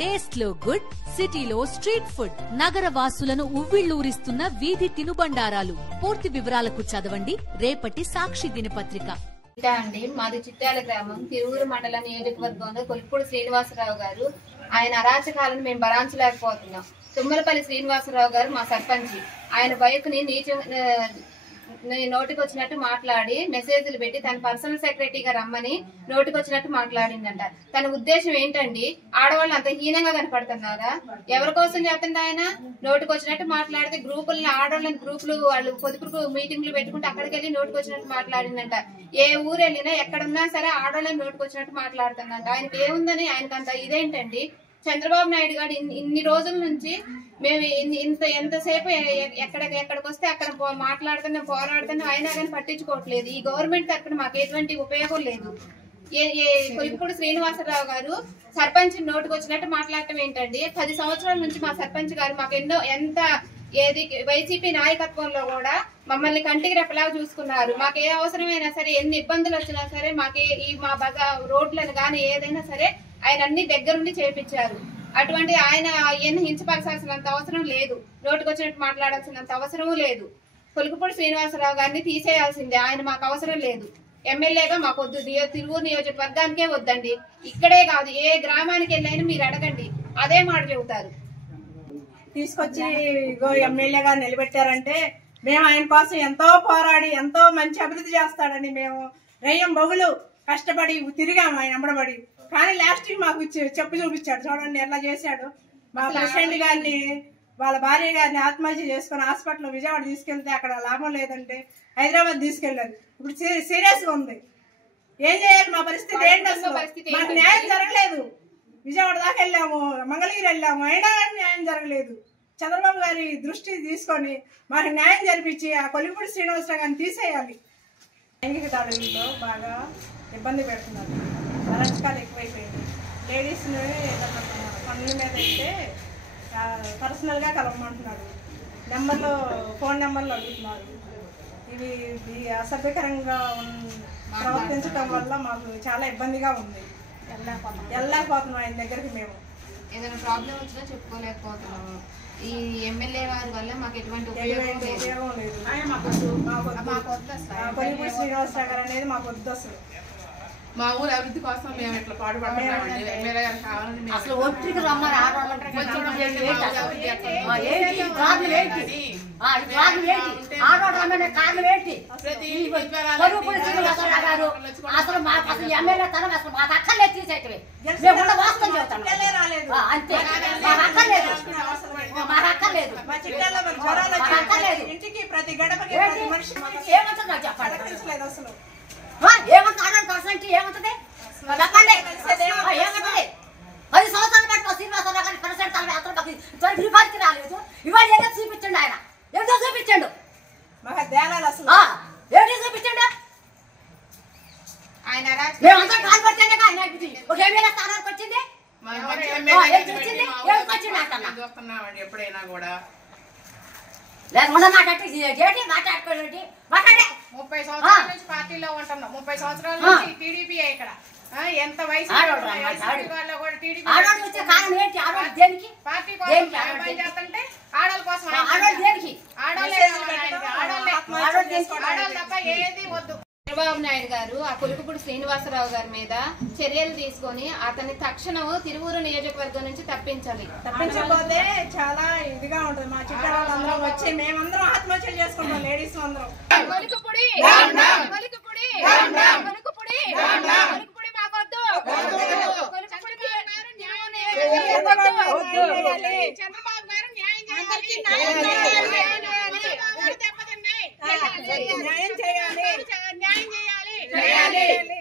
Taste లో good, సిటీలో street food, నగర వాసులను ఉవ్విళ్లూరిస్తున్న వీధి తినుబండారాలు. పూర్తి వివరాలకు చదవండి రేపటి సాక్షి దినపత్రిక. అండి మాది చిట్యాల గ్రామం, తిరువురు మండల నియోజకవర్గంలో కొలుపుడు శ్రీనివాసరావు గారు. ఆయన అరాచకాలను మేము భరించలేకపోతున్నాం. తుమ్మలపల్లి శ్రీనివాసరావు గారు మా సర్పంచ్. ఆయన బైక్ ని నోటికి వచ్చినట్టు మాట్లాడి మెసేజ్లు పెట్టి తన పర్సనల్ సెక్రటరీగా రమ్మని నోటికి వచ్చినట్టు మాట్లాడిందంట. తన ఉద్దేశం ఏంటండి? ఆడవాళ్ళు అంత హీనంగా కనపడుతున్నారా? ఎవరి కోసం చేస్తుంది ఆయన? నోటికి వచ్చినట్టు మాట్లాడితే గ్రూపులను, ఆడవాళ్ళని గ్రూపులు వాళ్ళు పొదుపు మీటింగ్లు పెట్టుకుంటే అక్కడికి వెళ్ళి నోటికి వచ్చినట్టు మాట్లాడిందంట. ఏ ఊరు వెళ్ళినా ఎక్కడున్నా సరే ఆడవాళ్ళని నోటికి వచ్చినట్టు మాట్లాడుతుందంట. ఆయనకి ఏముందని ఆయనకంత ఇదేంటండి? చంద్రబాబు నాయుడు గారు ఇన్ని రోజుల నుంచి మేము ఎంతసేపు ఎక్కడికి వస్తే అక్కడ మాట్లాడుతున్నాం, పోరాడుతున్నాం, అయినా కానీ పట్టించుకోవట్లేదు. ఈ గవర్నమెంట్ తరఫున మాకు ఎటువంటి ఉపయోగం లేదు. కొలుపుడు శ్రీనివాసరావు గారు సర్పంచ్ నోటికి వచ్చినట్టు మాట్లాడటం ఏంటండి? 10 సంవత్సరాల నుంచి మా సర్పంచ్ గారు మాకు ఏది వైసీపీ నాయకత్వంలో కూడా మమ్మల్ని కంటికి రెప్పలాగా చూసుకున్నారు. మాకు ఏ అవసరమైనా సరే, ఎన్ని ఇబ్బందులు వచ్చినా సరే, మాకు మా రోడ్లను కానీ ఏదైనా సరే ఆయన అన్ని దగ్గరుండి చేపించారు. అటువంటి ఆయన హింసపరచాల్సినంత అవసరం లేదు, నోటికి వచ్చినట్టు మాట్లాడాల్సినంత అవసరము లేదు. కొలుపుడు శ్రీనివాసరావు గారిని తీసేయాల్సిందే. ఆయన మాకు అవసరం లేదు. ఎమ్మెల్యేగా మాకు వద్దు. తిరువూరు నియోజకవర్గానికే వద్దండి. ఇక్కడే కాదు, ఏ గ్రామానికి వెళ్ళైనా మీరు అడగండి, అదే మాట చెబుతారు. తీసుకొచ్చి ఎమ్మెల్యేగా నిలబెట్టారంటే మేము ఆయన కోసం ఎంతో పోరాడి ఎంతో మంచి అభివృద్ధి చేస్తాడని మేము రయ్యం బహుళు కష్టపడి తిరిగాము ఆయన వెంబడబడి. కానీ లాస్ట్ మాకు చెప్పు చూపించాడు. చూడండి ఎలా చేశాడు. మా ప్రెసిడెంట్ గారిని, వాళ్ళ భార్య గారిని ఆత్మహత్య చేసుకుని హాస్పిటల్ విజయవాడ తీసుకెళ్తే అక్కడ లాభం లేదంటే హైదరాబాద్ తీసుకెళ్లారు. ఇప్పుడు సీరియస్ గా ఉంది. ఏం చేయాలి? మా పరిస్థితి ఏంటి? అసలు మాకు న్యాయం జరగలేదు. విజయవాడ దాకా వెళ్ళాము, మంగళగిరి వెళ్ళాము, అయినా న్యాయం జరగలేదు. చంద్రబాబు గారి దృష్టి తీసుకొని మాకు న్యాయం జరిపించి ఆ కొలుపుడు శ్రీనివాసరావు గారిని తీసేయాలి. లైంగిక దాడుల్లో బాగా ఇబ్బంది పెడుతున్నారు. అరాచకాలు ఎక్కువైపోయింది. లేడీస్ని పనుల మీద అయితే పర్సనల్గా కలవమంటున్నారు. ఫోన్ నెంబర్లు అడుగుతున్నారు. ఇవి అసభ్యకరంగా ప్రవర్తించడం వల్ల మాకు చాలా ఇబ్బందిగా ఉంది. వెళ్ళలేకపోతున్నాం ఆయన దగ్గరికి. మేము ఏదైనా ప్రాబ్లం వచ్చినా చెప్పుకోలేకపోతున్నాము. ఈ ఎమ్మెల్యే వారి వల్ల మాకు ఎటువంటి ఉపయోగం లేదు. కొలుపుడు శ్రీనివాసరావు గారు అనేది మాకు వద్దు. అసలు మా ఊరు అభివృద్ధి కోసం మేము ఇట్లా పాటుపడుతున్నామండి. ఎమ్మెల్యే గారు కావాలని అసలు ఒత్తిడికి రమ్మని అసలు మాకు అసలు ఎమ్మెల్యే తరం అసలు మాకు అక్కర్లేదు, తీసేటవి వాస్తవం చెబుతాను అంతే. మాకు అక్కర్లేదు, మాకు అక్కర్లేదు, ఇంటికి ప్రతి గడపకి ఏమంటుంది నాకు చెప్పండి. అసలు ఏమంటుంది? 100% ఏమంటుంది చెప్పండి. ఏమంటుంది? 10 సంవత్సరాలు పట్టుకో శ్రీనివాసరావు గారి ప్రెసిడెంట్ పరిపాలికి రాలేదు. ఇవాళ ఏదో చూపించండి. ఆయన ఏదో చూపించండు. ఏంటి చూపించండు? ఆయన మేమంతా కాల్పడితేనే ఆయన ఒక ఎమ్మెల్యే స్థానానికి వచ్చింది. ఎప్పుడైనా కూడా లేకుండా మాట్లాడుకోండి. 30 సంవత్సరాల నుంచి పార్టీలో ఉంటున్నాం. 30 సంవత్సరాల నుంచి టీడీపీ ఇక్కడ ఎంత వయసు వాళ్ళు కూడా టీడీపీ పార్టీ కోసం చేస్తుంటే ఆడవాళ్ళ కోసం ఆడవాళ్ళు తప్ప ఏది వద్దు. చంద్రబాబు నాయుడు గారు ఆ కొలుపుడు శ్రీనివాసరావు గారి మీద చర్యలు తీసుకొని అతన్ని తక్షణం తిరువూరు నియోజకవర్గం నుంచి తప్పించాలి. తప్పించకపోతే చాలా ఇదిగా ఉంటది. మా చుట్టాలందరం వచ్చి మేమందరం ఆత్మహత్యలు చేసుకుంటాం. లేడీస్ అందరం చంద్రబాబు గారు న్యాయం చేయాలి.